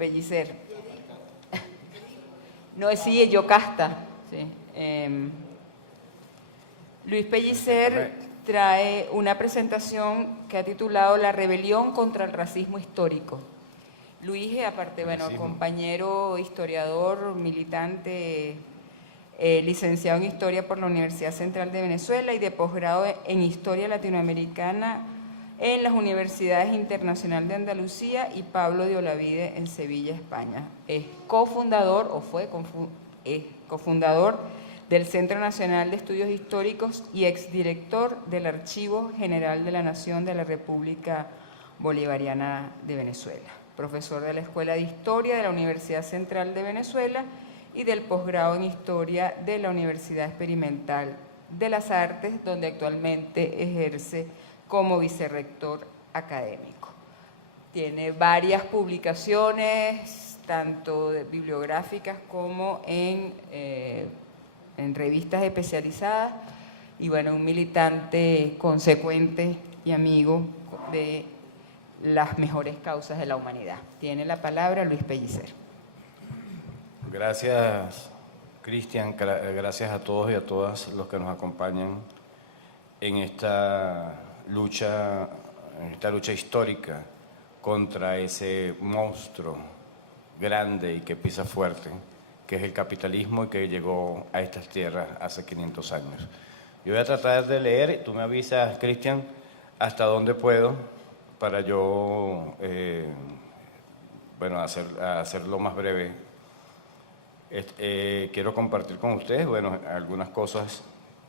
Pellicer. No, sí, Yocasta. Sí. Luis Pellicer trae una presentación que ha titulado La rebelión contra el racismo histórico. Luis, aparte, bueno, compañero, historiador, militante, licenciado en Historia por la Universidad Central de Venezuela y de posgrado en Historia Latinoamericana en las Universidades Internacional de Andalucía y Pablo de Olavide en Sevilla, España. Es cofundador, o fue cofundador del Centro Nacional de Estudios Históricos y exdirector del Archivo General de la Nación de la República Bolivariana de Venezuela. Profesor de la Escuela de Historia de la Universidad Central de Venezuela y del posgrado en Historia de la Universidad Experimental de las Artes, donde actualmente ejerce como vicerrector académico. Tiene varias publicaciones, tanto bibliográficas como en revistas especializadas, y bueno, un militante consecuente y amigo de las mejores causas de la humanidad. Tiene la palabra Luis Pellicer. Gracias, Cristian, gracias a todos y a todas los que nos acompañan en esta lucha histórica contra ese monstruo grande y que pisa fuerte, que es el capitalismo y que llegó a estas tierras hace 500 años. Yo voy a tratar de leer, tú me avisas, Cristian, hasta dónde puedo para yo, hacerlo más breve. Quiero compartir con ustedes, algunas cosas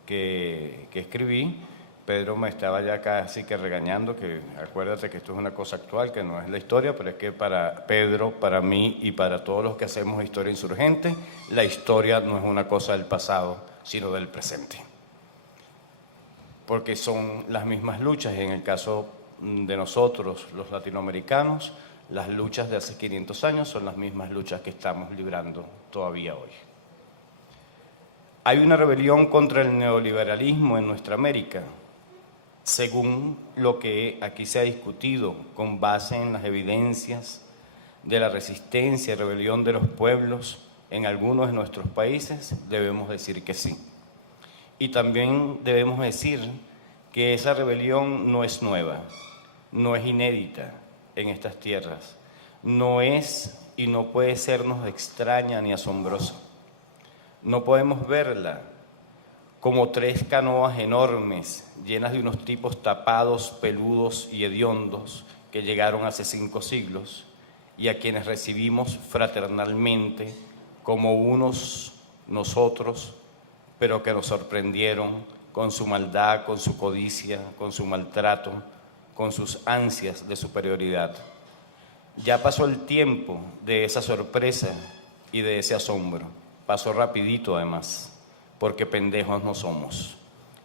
que escribí. Pedro me estaba ya casi que regañando, que acuérdate que esto es una cosa actual, que no es la historia, pero es que para Pedro, para mí y para todos los que hacemos historia insurgente, la historia no es una cosa del pasado, sino del presente. Porque son las mismas luchas, y en el caso de nosotros, los latinoamericanos, las luchas de hace 500 años son las mismas luchas que estamos librando todavía hoy. Hay una rebelión contra el neoliberalismo en nuestra América, según lo que aquí se ha discutido con base en las evidencias de la resistencia y rebelión de los pueblos en algunos de nuestros países, debemos decir que sí. Y también debemos decir que esa rebelión no es nueva, no es inédita en estas tierras, no es y no puede sernos extraña ni asombrosa. No podemos verla como 3 canoas enormes llenas de unos tipos tapados, peludos y hediondos que llegaron hace 5 siglos y a quienes recibimos fraternalmente como unos nosotros, pero que nos sorprendieron con su maldad, con su codicia, con su maltrato, con sus ansias de superioridad. Ya pasó el tiempo de esa sorpresa y de ese asombro. Pasó rapidito además, porque pendejos no somos.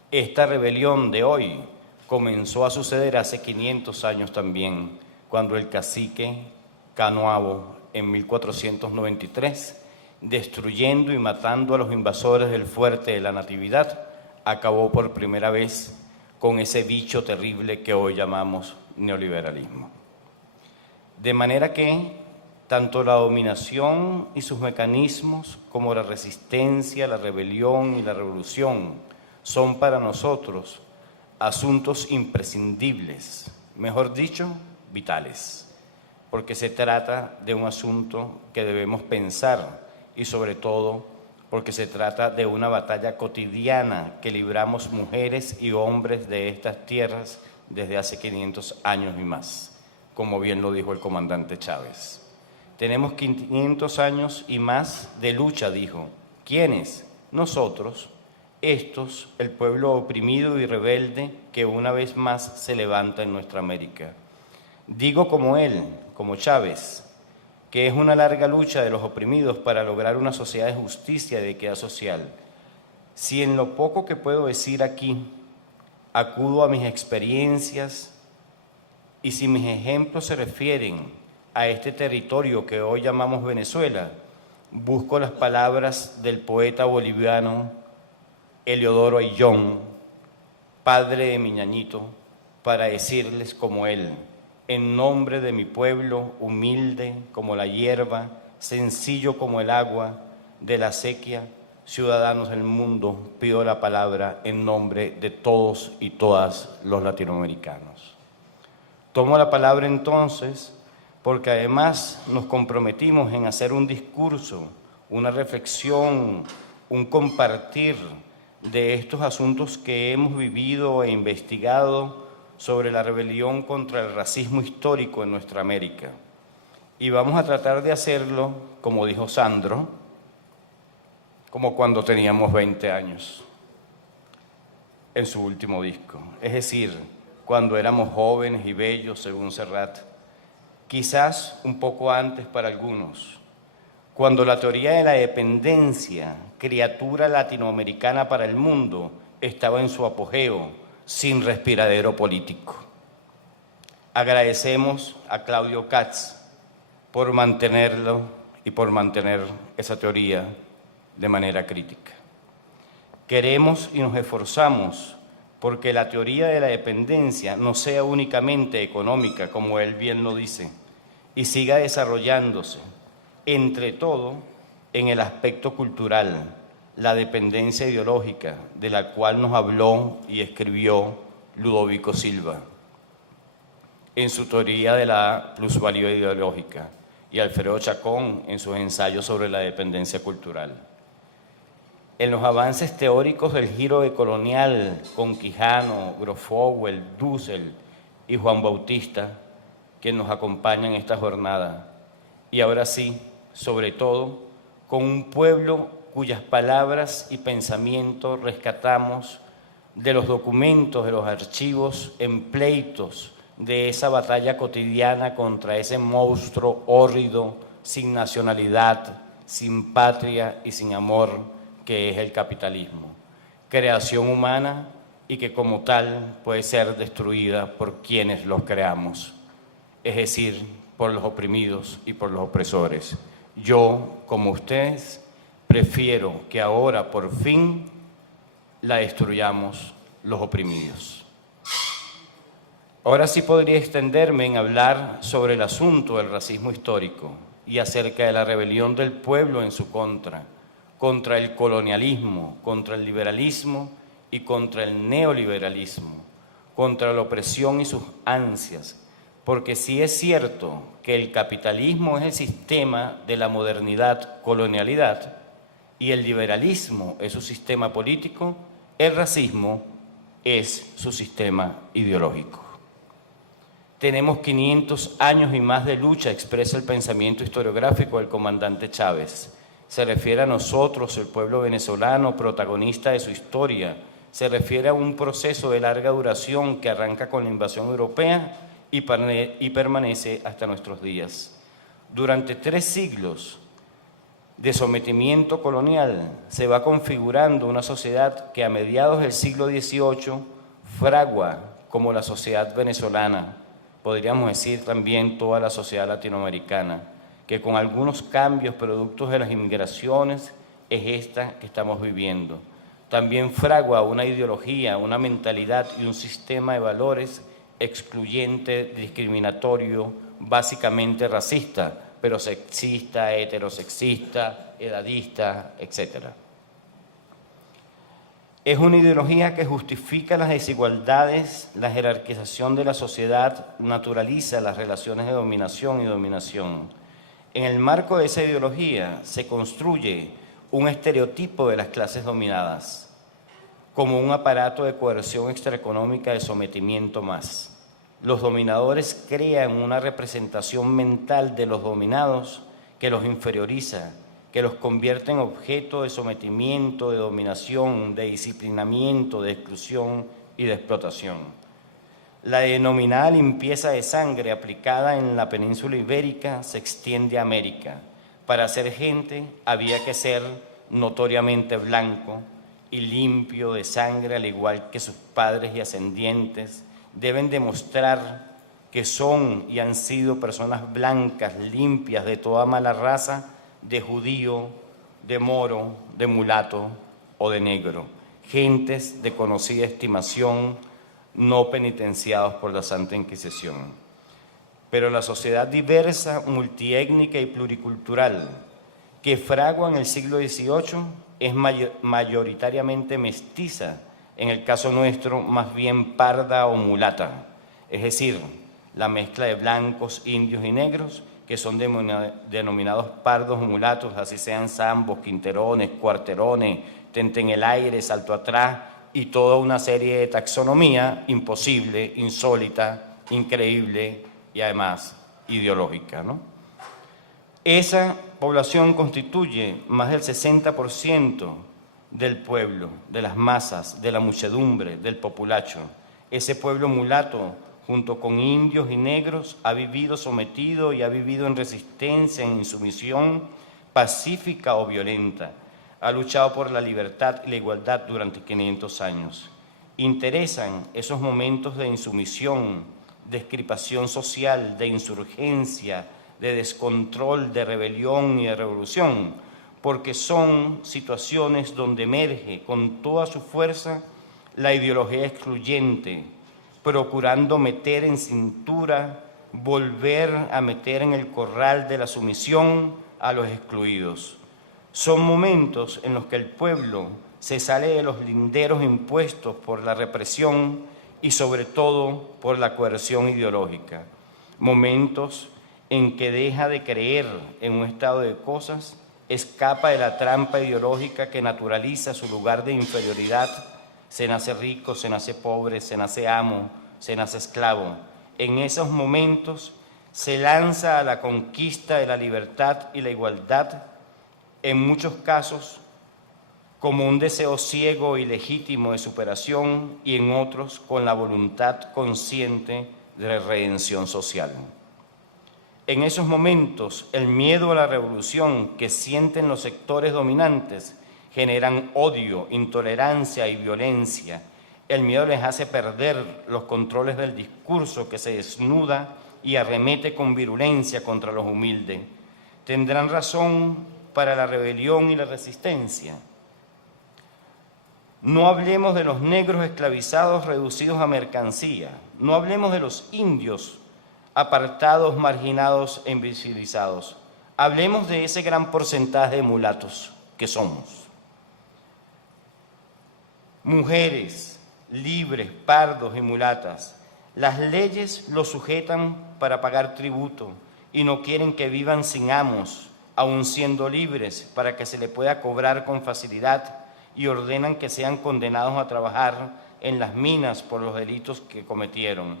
Esta rebelión de hoy comenzó a suceder hace 500 años también, cuando el cacique Canoabo, en 1493, destruyendo y matando a los invasores del fuerte de la Natividad, acabó por primera vez con ese bicho terrible que hoy llamamos neoliberalismo. De manera que tanto la dominación y sus mecanismos como la resistencia, la rebelión y la revolución son para nosotros asuntos imprescindibles, mejor dicho, vitales, porque se trata de un asunto que debemos pensar y sobre todo porque se trata de una batalla cotidiana que libramos mujeres y hombres de estas tierras desde hace 500 años y más, como bien lo dijo el comandante Chávez. Tenemos 500 años y más de lucha, dijo. ¿Quiénes? Nosotros, estos, el pueblo oprimido y rebelde que una vez más se levanta en nuestra América. Digo como él, como Chávez, que es una larga lucha de los oprimidos para lograr una sociedad de justicia y de equidad social. Si en lo poco que puedo decir aquí acudo a mis experiencias y si mis ejemplos se refieren a este territorio que hoy llamamos Venezuela, busco las palabras del poeta boliviano Heliodoro Ayllón, padre de mi ñañito, para decirles como él, en nombre de mi pueblo, humilde como la hierba, sencillo como el agua de la sequía, ciudadanos del mundo, pido la palabra en nombre de todos y todas los latinoamericanos. Tomo la palabra entonces porque además nos comprometimos en hacer un discurso, una reflexión, un compartir de estos asuntos que hemos vivido e investigado sobre la rebelión contra el racismo histórico en nuestra América. Y vamos a tratar de hacerlo, como dijo Sandro, como cuando teníamos 20 años, en su último disco. Es decir, cuando éramos jóvenes y bellos, según Serrat, quizás un poco antes para algunos, cuando la teoría de la dependencia, criatura latinoamericana para el mundo, estaba en su apogeo, sin respiradero político. Agradecemos a Claudio Katz por mantenerlo y por mantener esa teoría de manera crítica. Queremos y nos esforzamos porque la teoría de la dependencia no sea únicamente económica, como él bien lo dice, y siga desarrollándose, entre todo, en el aspecto cultural, la dependencia ideológica, de la cual nos habló y escribió Ludovico Silva, en su teoría de la plusvalía ideológica, y Alfredo Chacón en sus ensayos sobre la dependencia cultural. En los avances teóricos del giro decolonial con Quijano, Grofowel, Dussel y Juan Bautista, que nos acompañan en esta jornada. Y ahora sí, sobre todo, con un pueblo cuyas palabras y pensamientos rescatamos de los documentos, de los archivos, en pleitos de esa batalla cotidiana contra ese monstruo hórrido, sin nacionalidad, sin patria y sin amor, que es el capitalismo, creación humana y que como tal puede ser destruida por quienes los creamos, es decir, por los oprimidos y por los opresores. Yo, como ustedes, prefiero que ahora por fin la destruyamos los oprimidos. Ahora sí podría extenderme en hablar sobre el asunto del racismo histórico y acerca de la rebelión del pueblo en su contra el colonialismo, contra el liberalismo y contra el neoliberalismo, contra la opresión y sus ansias, porque sí es cierto que el capitalismo es el sistema de la modernidad-colonialidad y el liberalismo es su sistema político, el racismo es su sistema ideológico. Tenemos 500 años y más de lucha, expresa el pensamiento historiográfico del comandante Chávez. Se refiere a nosotros, el pueblo venezolano, protagonista de su historia. Se refiere a un proceso de larga duración que arranca con la invasión europea y permanece hasta nuestros días. Durante 3 siglos de sometimiento colonial se va configurando una sociedad que a mediados del siglo XVIII fragua como la sociedad venezolana, podríamos decir también toda la sociedad latinoamericana, que con algunos cambios productos de las inmigraciones es esta que estamos viviendo. También fragua una ideología, una mentalidad y un sistema de valores excluyente, discriminatorio, básicamente racista, pero sexista, heterosexista, edadista, etc. Es una ideología que justifica las desigualdades, la jerarquización de la sociedad, naturaliza las relaciones de dominación y dominación. En el marco de esa ideología se construye un estereotipo de las clases dominadas como un aparato de coerción extraeconómica de sometimiento más. Los dominadores crean una representación mental de los dominados que los inferioriza, que los convierte en objeto de sometimiento, de dominación, de disciplinamiento, de exclusión y de explotación. La denominada limpieza de sangre aplicada en la península ibérica se extiende a América. Para ser gente había que ser notoriamente blanco y limpio de sangre, al igual que sus padres y ascendientes. Deben demostrar que son y han sido personas blancas, limpias de toda mala raza, de judío, de moro, de mulato o de negro. Gentes de conocida estimación, no penitenciados por la Santa Inquisición. pero la sociedad diversa, multiétnica y pluricultural que fragua en el siglo XVIII es mayoritariamente mestiza, en el caso nuestro más bien parda o mulata, es decir, la mezcla de blancos, indios y negros, que son denominados pardos o mulatos, así sean zambos, quinterones, cuarterones, tente en el aire, salto atrás, y toda una serie de taxonomía imposible, insólita, increíble y además ideológica, ¿no? Esa población constituye más del 60% del pueblo, de las masas, de la muchedumbre, del populacho. Ese pueblo mulato, junto con indios y negros, ha vivido sometido y ha vivido en resistencia, en insumisión pacífica o violenta. Ha luchado por la libertad y la igualdad durante 500 años. Interesan esos momentos de insumisión, de descripación social, de insurgencia, de descontrol, de rebelión y de revolución, porque son situaciones donde emerge con toda su fuerza la ideología excluyente, procurando meter en cintura, volver a meter en el corral de la sumisión a los excluidos. Son momentos en los que el pueblo se sale de los linderos impuestos por la represión y sobre todo por la coerción ideológica. Momentos en que deja de creer en un estado de cosas, escapa de la trampa ideológica que naturaliza su lugar de inferioridad. Se nace rico, se nace pobre, se nace amo, se nace esclavo. En esos momentos se lanza a la conquista de la libertad y la igualdad, en muchos casos como un deseo ciego y legítimo de superación y en otros con la voluntad consciente de redención social. En esos momentos, el miedo a la revolución que sienten los sectores dominantes generan odio, intolerancia y violencia. El miedo les hace perder los controles del discurso que se desnuda y arremete con virulencia contra los humildes. ¿Tendrán razón para la rebelión y la resistencia? No hablemos de los negros esclavizados reducidos a mercancía. No hablemos de los indios apartados, marginados e invisibilizados. Hablemos de ese gran porcentaje de mulatos que somos. Mujeres, libres, pardos y mulatas. Las leyes los sujetan para pagar tributo y no quieren que vivan sin amos, aun siendo libres, para que se le pueda cobrar con facilidad, y ordenan que sean condenados a trabajar en las minas por los delitos que cometieron.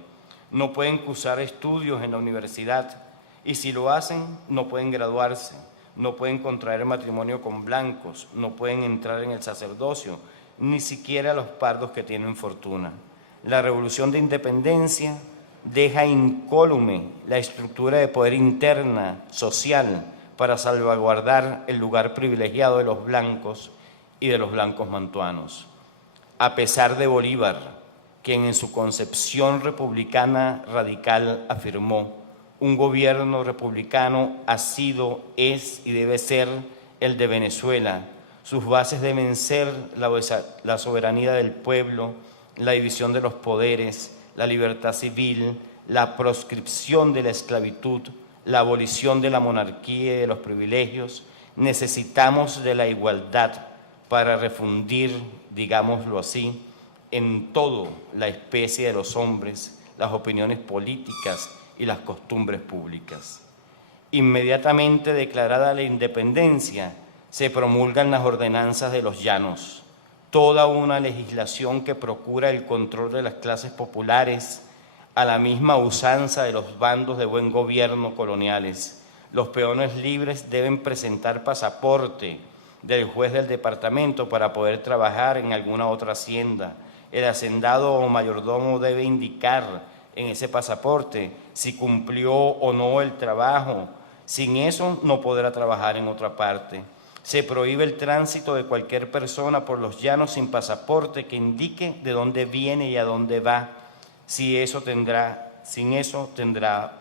No pueden cursar estudios en la universidad y si lo hacen no pueden graduarse, no pueden contraer matrimonio con blancos, no pueden entrar en el sacerdocio, ni siquiera los pardos que tienen fortuna. La revolución de independencia deja incólume la estructura de poder interna, social, para salvaguardar el lugar privilegiado de los blancos y de los blancos mantuanos. A pesar de Bolívar, quien en su concepción republicana radical afirmó: un gobierno republicano ha sido, es y debe ser el de Venezuela. Sus bases deben ser la soberanía del pueblo, la división de los poderes, la libertad civil, la proscripción de la esclavitud, la abolición de la monarquía y de los privilegios. Necesitamos de la igualdad para refundir, digámoslo así, en todo la especie de los hombres, las opiniones políticas y las costumbres públicas. Inmediatamente declarada la independencia, se promulgan las ordenanzas de los llanos, toda una legislación que procura el control de las clases populares a la misma usanza de los bandos de buen gobierno coloniales. Los peones libres deben presentar pasaporte del juez del departamento para poder trabajar en alguna otra hacienda. El hacendado o mayordomo debe indicar en ese pasaporte si cumplió o no el trabajo. Sin eso no podrá trabajar en otra parte. Se prohíbe el tránsito de cualquier persona por los llanos sin pasaporte que indique de dónde viene y a dónde va. Sin eso tendrá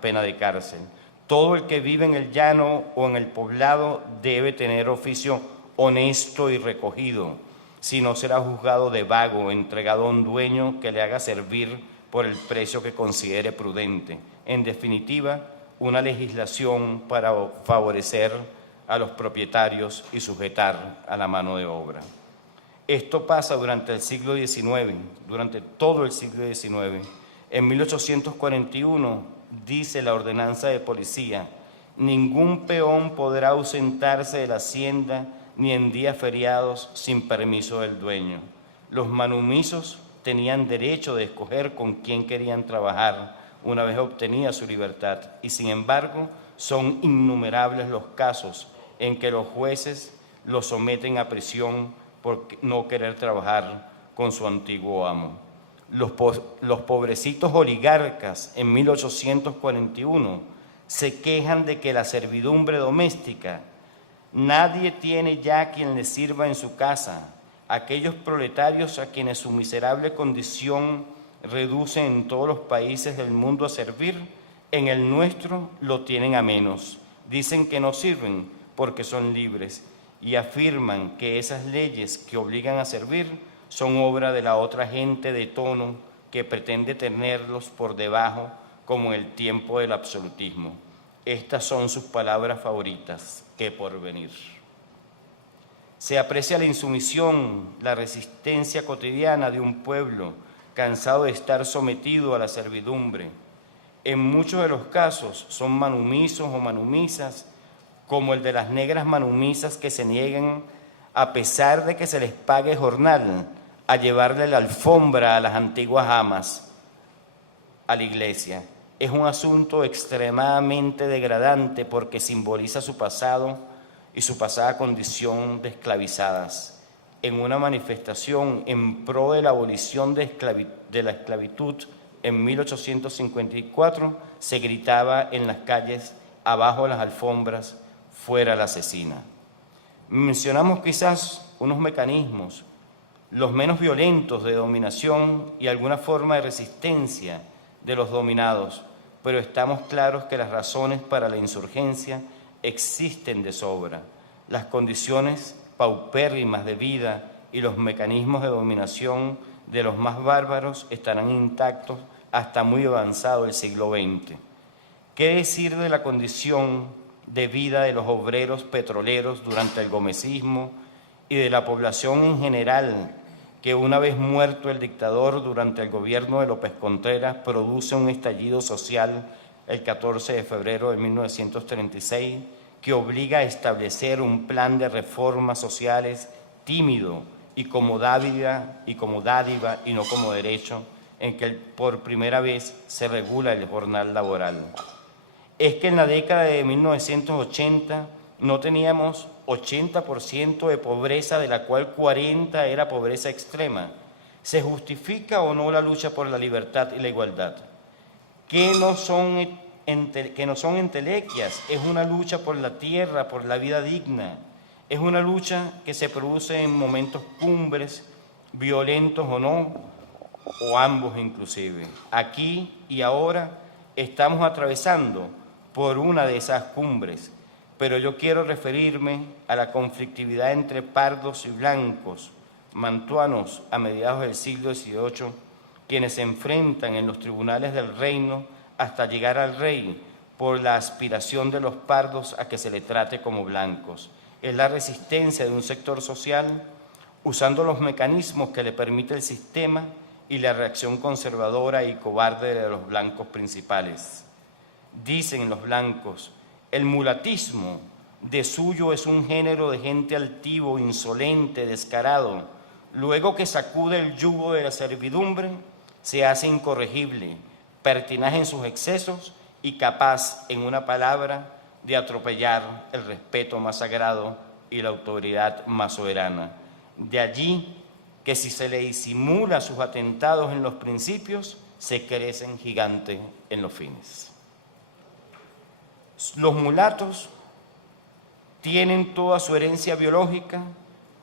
pena de cárcel. Todo el que vive en el llano o en el poblado debe tener oficio honesto y recogido. Si no, será juzgado de vago, entregado a un dueño que le haga servir por el precio que considere prudente. En definitiva, una legislación para favorecer a los propietarios y sujetar a la mano de obra. Esto pasa durante el siglo XIX, durante todo el siglo XIX. En 1841 dice la ordenanza de policía: ningún peón podrá ausentarse de la hacienda ni en días feriados sin permiso del dueño. Los manumisos tenían derecho de escoger con quién querían trabajar una vez obtenida su libertad, y sin embargo son innumerables los casos en que los jueces los someten a prisión por no querer trabajar con su antiguo amo. Los pobrecitos oligarcas en 1841 se quejan de que la servidumbre doméstica, nadie tiene ya quien les sirva en su casa. Aquellos proletarios a quienes su miserable condición reduce en todos los países del mundo a servir, en el nuestro lo tienen a menos. Dicen que no sirven porque son libres y afirman que esas leyes que obligan a servir son obra de la otra gente de tono que pretende tenerlos por debajo, como en el tiempo del absolutismo. Estas son sus palabras favoritas: qué porvenir. Se aprecia la insumisión, la resistencia cotidiana de un pueblo cansado de estar sometido a la servidumbre. En muchos de los casos son manumisos o manumisas, como el de las negras manumisas que se niegan, a pesar de que se les pague jornal, a llevarle la alfombra a las antiguas amas a la iglesia. Es un asunto extremadamente degradante porque simboliza su pasado y su pasada condición de esclavizadas. En una manifestación en pro de la abolición de la esclavitud en 1854 se gritaba en las calles: abajo las alfombras, fuera la asesina. Mencionamos quizás unos mecanismos, los menos violentos de dominación y alguna forma de resistencia de los dominados, pero estamos claros que las razones para la insurgencia existen de sobra. Las condiciones paupérrimas de vida y los mecanismos de dominación de los más bárbaros estarán intactos hasta muy avanzado el siglo XX. ¿Qué decir de la condición de vida de los obreros petroleros durante el gomecismo y de la población en general, que una vez muerto el dictador durante el gobierno de López Contreras produce un estallido social el 14 de febrero de 1936 que obliga a establecer un plan de reformas sociales tímido y como dádiva y no como derecho, en que por primera vez se regula el jornal laboral? Es que en la década de 1980 no teníamos 80% de pobreza, de la cual 40% era pobreza extrema. ¿Se justifica o no la lucha por la libertad y la igualdad? Que no son entelequias, es una lucha por la tierra, por la vida digna. Es una lucha que se produce en momentos cumbres, violentos o no, o ambos inclusive. Aquí y ahora estamos atravesando por una de esas cumbres, pero yo quiero referirme a la conflictividad entre pardos y blancos, mantuanos a mediados del siglo XVIII, quienes se enfrentan en los tribunales del reino hasta llegar al rey por la aspiración de los pardos a que se le trate como blancos. Es la resistencia de un sector social usando los mecanismos que le permite el sistema y la reacción conservadora y cobarde de los blancos principales. Dicen los blancos: el mulatismo de suyo es un género de gente altivo, insolente, descarado. Luego que sacude el yugo de la servidumbre, se hace incorregible, pertinaz en sus excesos y capaz, en una palabra, de atropellar el respeto más sagrado y la autoridad más soberana. De allí que si se le disimula sus atentados en los principios, se crecen gigantes en los fines. Los mulatos tienen toda su herencia biológica,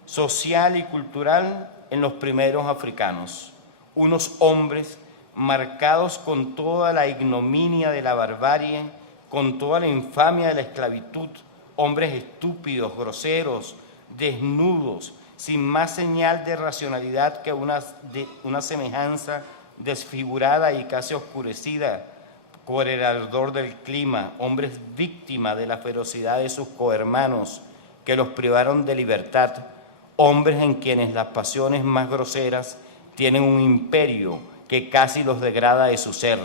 social y cultural en los primeros africanos, unos hombres marcados con toda la ignominia de la barbarie, con toda la infamia de la esclavitud, hombres estúpidos, groseros, desnudos, sin más señal de racionalidad que una semejanza desfigurada y casi oscurecida corredor del clima, hombres víctimas de la ferocidad de sus cohermanos que los privaron de libertad, hombres en quienes las pasiones más groseras tienen un imperio que casi los degrada de su ser,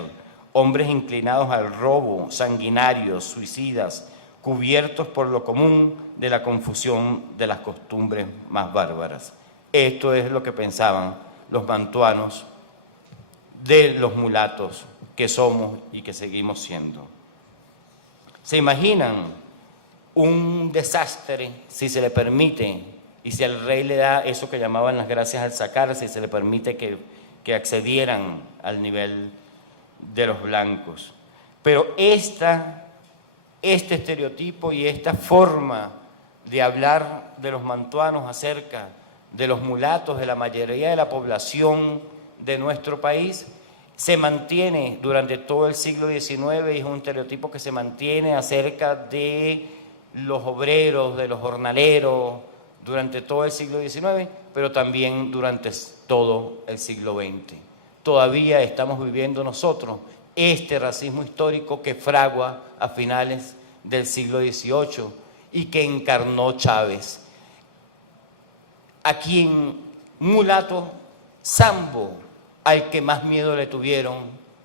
hombres inclinados al robo, sanguinarios, suicidas, cubiertos por lo común de la confusión de las costumbres más bárbaras. Esto es lo que pensaban los mantuanos de los mulatos que somos y que seguimos siendo. ¿Se imaginan un desastre si se le permite y si el rey le da eso que llamaban las gracias al sacarse y se le permite que accedieran al nivel de los blancos? Pero este estereotipo y esta forma de hablar de los mantuanos acerca de los mulatos, de la mayoría de la población de nuestro país, se mantiene durante todo el siglo XIX y es un estereotipo que se mantiene acerca de los obreros, de los jornaleros, durante todo el siglo XIX, pero también durante todo el siglo XX. Todavía estamos viviendo nosotros este racismo histórico que fragua a finales del siglo XVIII y que encarnó Chávez. A quien mulato sambo, al que más miedo le tuvieron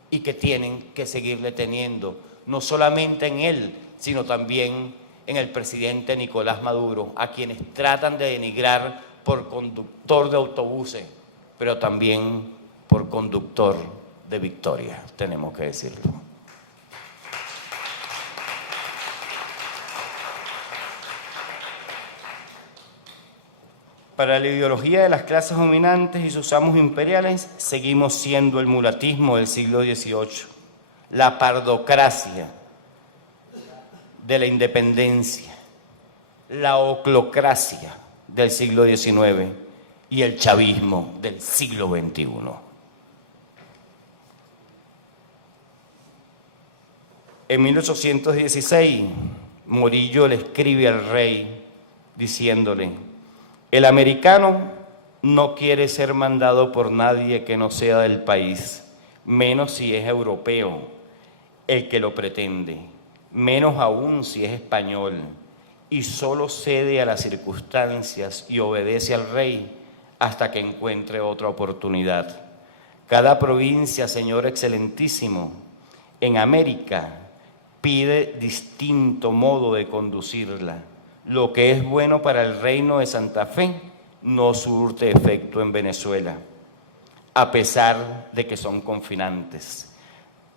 y que tienen que seguirle teniendo, no solamente en él, sino también en el presidente Nicolás Maduro, a quienes tratan de denigrar por conductor de autobuses, pero también por conductor de victoria, tenemos que decirlo. Para la ideología de las clases dominantes y sus amos imperiales, seguimos siendo el mulatismo del siglo XVIII, la pardocracia de la independencia, la oclocracia del siglo XIX y el chavismo del siglo XXI. En 1816, Morillo le escribe al rey diciéndole: el americano no quiere ser mandado por nadie que no sea del país, menos si es europeo el que lo pretende, menos aún si es español, y solo cede a las circunstancias y obedece al rey hasta que encuentre otra oportunidad. Cada provincia, señor excelentísimo, en América pide distinto modo de conducirla. Lo que es bueno para el reino de Santa Fe no surte efecto en Venezuela, a pesar de que son confinantes.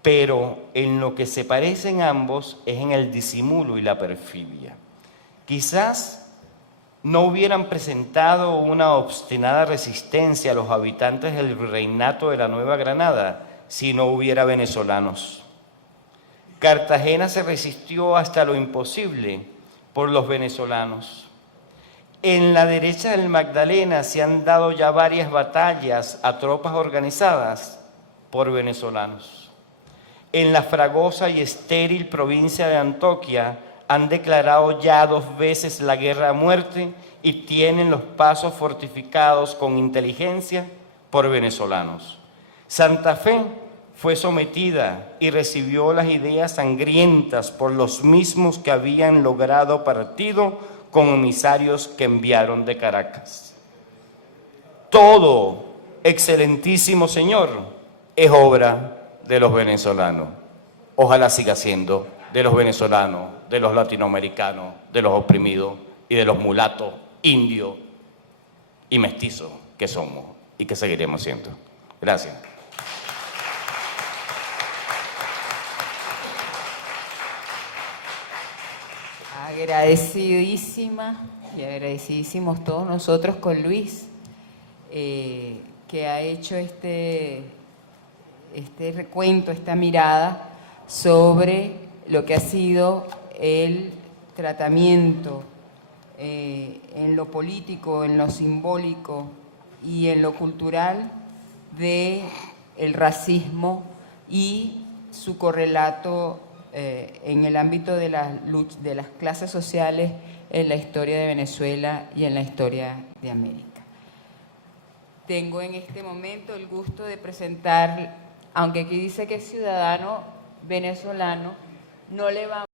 Pero en lo que se parecen ambos es en el disimulo y la perfidia. Quizás no hubieran presentado una obstinada resistencia a los habitantes del virreinato de la Nueva Granada si no hubiera venezolanos. Cartagena se resistió hasta lo imposible por los venezolanos. En la derecha del Magdalena se han dado ya varias batallas a tropas organizadas por venezolanos. En la fragosa y estéril provincia de Antioquia han declarado ya 2 veces la guerra a muerte y tienen los pasos fortificados con inteligencia por venezolanos. Santa Fe fue sometida y recibió las ideas sangrientas por los mismos que habían logrado partido con emisarios que enviaron de Caracas. Todo, excelentísimo señor, es obra de los venezolanos. Ojalá siga siendo de los venezolanos, de los latinoamericanos, de los oprimidos y de los mulatos, indios y mestizos que somos y que seguiremos siendo. Gracias. Agradecidísima y agradecidísimos todos nosotros con Luis, que ha hecho este recuento, esta mirada sobre lo que ha sido el tratamiento en lo político, en lo simbólico y en lo cultural del racismo y su correlato en el ámbito de las clases sociales en la historia de Venezuela y en la historia de América. Tengo en este momento el gusto de presentar, aunque aquí dice que es ciudadano, venezolano, no le vamos